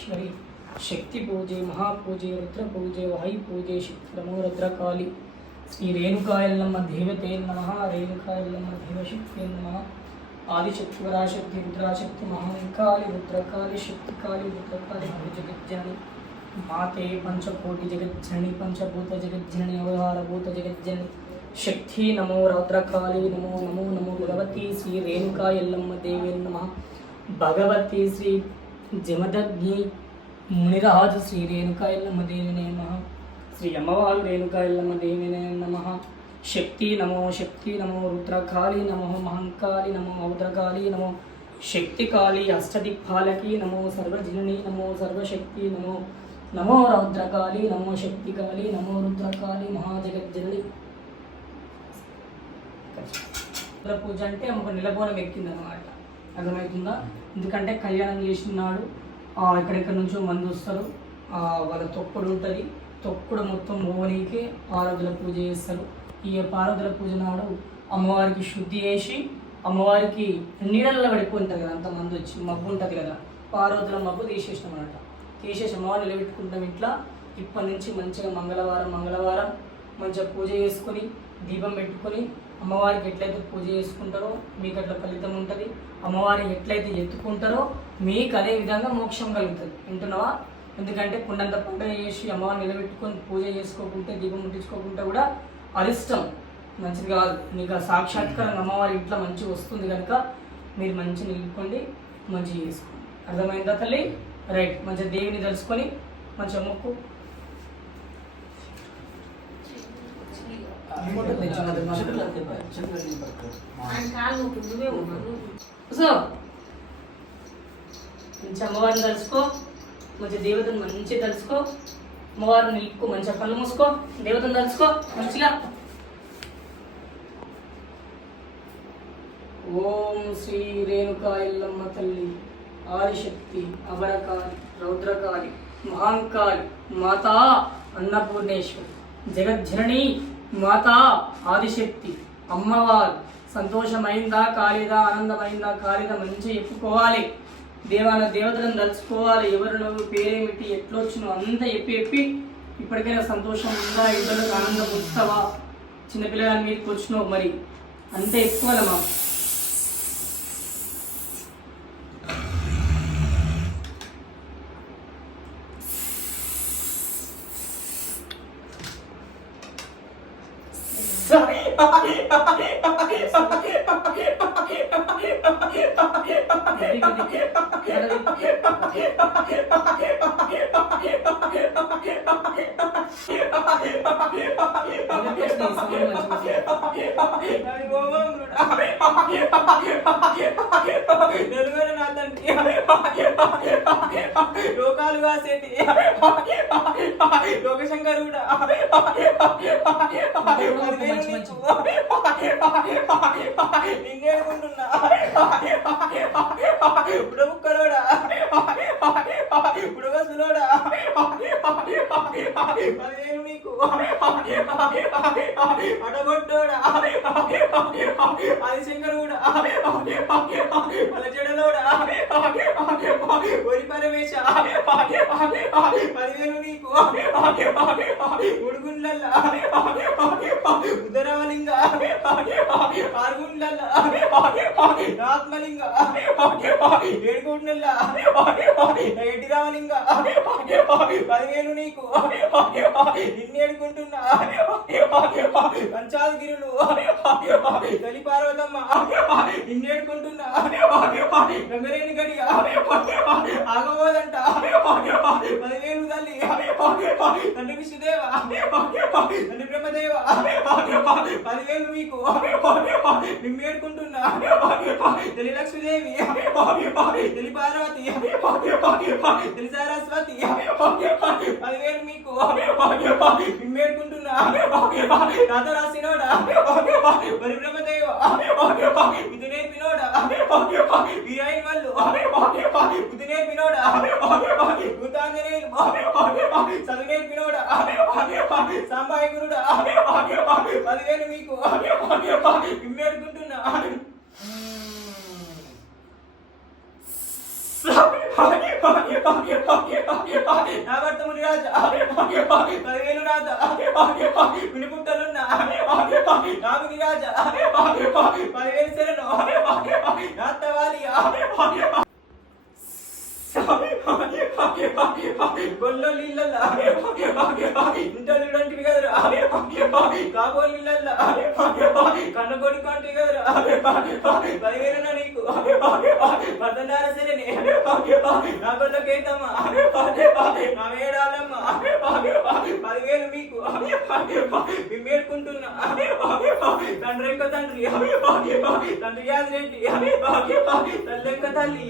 ఈశ్వరి శక్తి పూజ మహాపూజ రుద్రపూజ వాయు పూజే శక్తి రుద్రకాళి. శ్రీ రేణుకాయల్లమ్మ దేవతే నమ రేణుకాయల్లమ్మ దేవశక్తి నమ. ఆదిశక్తి వరాశక్తి రుద్రాశక్తి మహాకాళి రుద్రకాళి శక్తికాళి రుద్రకాళి జగజ్జని మాతే పంచకోటి జగజ్జని పంచభూత జగజ్జని అవహారభూత జగజ్జని. శక్తి నమో రౌద్రకాళి నమో నమో నమో భగవతి శ్రీ రేణుకాయల్లమ్మ దేవే నమ. భగవతి శ్రీ జమదగ్ని మునిరాజు శ్రీ రేణుకాయల్లమ్మ దేవినే నమ. శ్రీ అమ్మవారు రేణుకాయల్లమ్మ దేవినే నమ. శక్తి నమో శక్తి నమో రుద్రకాళి నమో మహంకాళి నమో ఔద్రకాళి నమో శక్తికాళి అష్టదిక్పాలకి నమో సర్వజనని నమో సర్వశక్తి నమో నమో రౌద్రకాళి నమో శక్తికాళి నమో రుద్రకాళి మహాజగజ్జనని. పూజ అంటే ఒక నిలబోనం ఎక్కిందనమాట అర్థమవుతుందా? ఎందుకంటే కళ్యాణం చేసినాడు. ఎక్కడెక్కడి నుంచో మంది వస్తారు. వాళ్ళ తొక్కుడు ఉంటుంది. తొక్కుడు మొత్తం మోవనీకి పార్వతుల పూజ చేస్తారు. ఈ పార్వతుల పూజ నాడు అమ్మవారికి శుద్ధి చేసి అమ్మవారికి నీడల్లో పడిపోతుంది కదా అంతమంది వచ్చి మబ్బు ఉంటుంది కదా. పార్వతుల మబ్బు తీసేసినాం అనమాట తీసేసి అమ్మవారిని నిలబెట్టుకుంటాం ఇట్లా. ఇప్పటి నుంచి మంచిగా మంగళవారం మంగళవారం మంచిగా పూజ చేసుకొని దీపం పెట్టుకొని అమ్మవారికి ఎట్లయితే పూజ చేసుకుంటారో మీకు అట్లా ఫలితం ఉంటుంది. అమ్మవారిని ఎట్లయితే ఎత్తుకుంటారో మీకు అదే విధంగా మోక్షం కలుగుతుంది. వింటున్నావా? ఎందుకంటే కొండంత పండుగ చేసి అమ్మవారిని నిలబెట్టుకొని పూజ చేసుకోకుంటే దీపం ముట్టించుకోకుంటే కూడా అరిష్టం. మంచిది కాదు. మీకు ఆ సాక్షాత్కారం అమ్మవారి ఇంట్లో మంచిగా వస్తుంది కనుక మీరు మంచి నిలుపుకోండి మంచి చేసుకోండి. అర్థమైందా తల్లి? రైట్. మంచిగా దేవిని తెలుసుకొని మంచిగా మొక్కు. సో మంచి అమ్మవారిని తలుసుకో మంచి దేవతను మంచిగా తలుసుకో అమ్మవారిని నిలుపుకో మంచిగా కళ్ళు మూసుకో. దేవతను తలుసుకో మంచిగా. ఓం శ్రీ రేణుకాయల్లమ్మ తల్లి. ఆదిశక్తి అమరకాళి రౌద్రకాళి మహాంకాళి మాతా అన్నపూర్ణేశ్వరి. జగజ్జనని మాతా ఆదిశక్తి. అమ్మవారు సంతోషమైందా కాలేదా ఆనందమైందా కాలేదా మంచిగా చెప్పుకోవాలి. దేవాన దేవతలను తలుచుకోవాలి. ఎవరు నువ్వు పేరేమిటి ఎట్లొచ్చినో అంతా చెప్పి చెప్పి ఇప్పటికైనా సంతోషం ఉందా? ఇద్దరు ఆనందం ఉంచుతావా చిన్నపిల్లగాని మీదకి వచ్చినావు మరి? అంతే ఎక్కువ నెలవేరు Yeah. లోకాలు కాసేటి. లోకశంకర్ కూడా ఇంకేనుకుంటున్నా బుడబుక్కలోడా బుడగసులోడా పదివేలు నీకు. అడగొట్టోడా అది శంకర్ కూడా ఒరి పరమేశ పదివేలు నీకు ఉడుగుండ్లల్లా ఉదరవలింగ ఆరుగుండ్లల్లా ఆత్మలింగ ఏడుగుండ్లల్లా ఎడ్డి రామలింగ? పదివేలు నీకు. నిన్ను ఏడుకుంటున్నా. పంచాదగిరులు. తొలి పార్వతమ్మ. నిన్నేడుకుంటున్నా గంగరేని గడియ ఆగబోదంట. పదివేలు తల్లి. తండ్రి విష్ణుదేవ. తండ్రి బ్రహ్మదేవ. పదివేలు మీకు నిమ్మేడుకుంటున్నా తల్లి లక్ష్మీదేవి. తల్లి పార్వతి తల్లి సరస్వతి పదివేలు మీకు. నిమ్మేడుకుంటున్నా నాతో రాసినోడా మరి బ్రహ్మదేవ ఇది నేర్పినోడా వీరాయిన్ వాళ్ళు ఇది నేర్పినోడా భూతాంజనేయులు చదువు నేర్పినోడా సాంబాయి గురుడా పదివేలు మీకు. ఇమ్మేడుకుంటున్నా నా భర్త మునిరాజా పదివేలు రాజా వినుకుంటలున్నా నా మునిరాజా పదివేలు శరణు నా అత్తవాలియా గొల్లో నీళ్ళల్లా ఇంట్లో నీళ్ళంటివి కదరా కాబో నీళ్ళల్లా కన్న కొడుకు అంటే నీకు? నా నా వేడాలమ్మా పదివేలు మీకు? మేము వేడుకుంటున్నా తండ్రి యొక్క తండ్రి. తండ్రి తల్లి యొక్క తల్లి.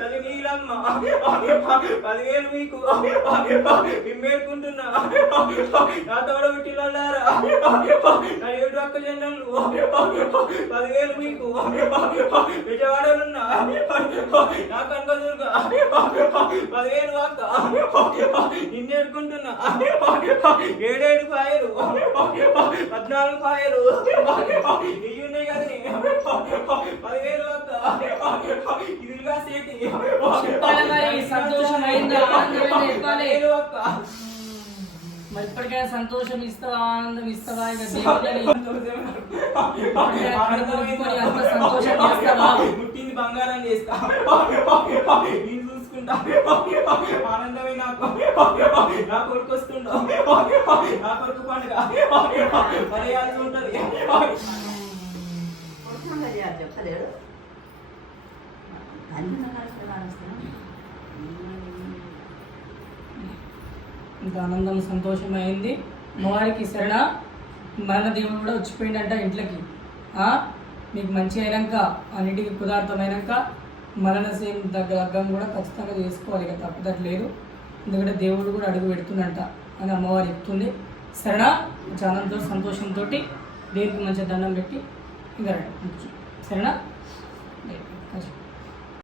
తల్లి నీలమ్మ పదివేలు మీకు. మేము నా తోడ పుట్టినారా నా ఏడు అక్క జెండలు పదివేలు మీకు. విజయవాడలున్నా నా కనుక దుర్గా పదివేలు అక్క నిన్ను ఏడుకుంటున్నా. ఏడేడు పాయలు పద్నాలుగు పాయలు ఇవి ఉన్నాయి కదా పదివేలు అక్క ఇదిగా సేటి చెప్పాలి మరి, సంతోషం అయిందా? ఆనందమైందా? చెప్పాలి. పదివేలు అక్క మరి ఇప్పటికైనా సంతోషం ఇస్తావా? ఆనందం ఇస్తావా? ఇక సంతోషం చేస్తావా? పుట్టింది బంగారం చేస్తా. నేను చూసుకుంటా. ఆనందమైన నా కొడుకు వస్తుండో. నా కొడుకు పండుగ. మలయాళం ఉంటది. ఇంకా ఆనందం సంతోషమైంది అమ్మవారికి శరణ మరణ దేవుడు కూడా వచ్చిపోయిందంట ఇంట్లోకి. మీకు మంచి అయినాక అన్నిటికీ కుదార్థమైనాక మరణ సేమ్ దగ్గర అగ్గం కూడా ఖచ్చితంగా చేసుకోవాలి ఇక తప్పదట్లేదు ఎందుకంటే దేవుడు కూడా అడుగు పెడుతుందంట అని అమ్మవారు చెప్తుంది. శరణ జనంతో సంతోషంతో దేవుడికి మంచి దండం పెట్టి ఇంకా రండి. సరేనా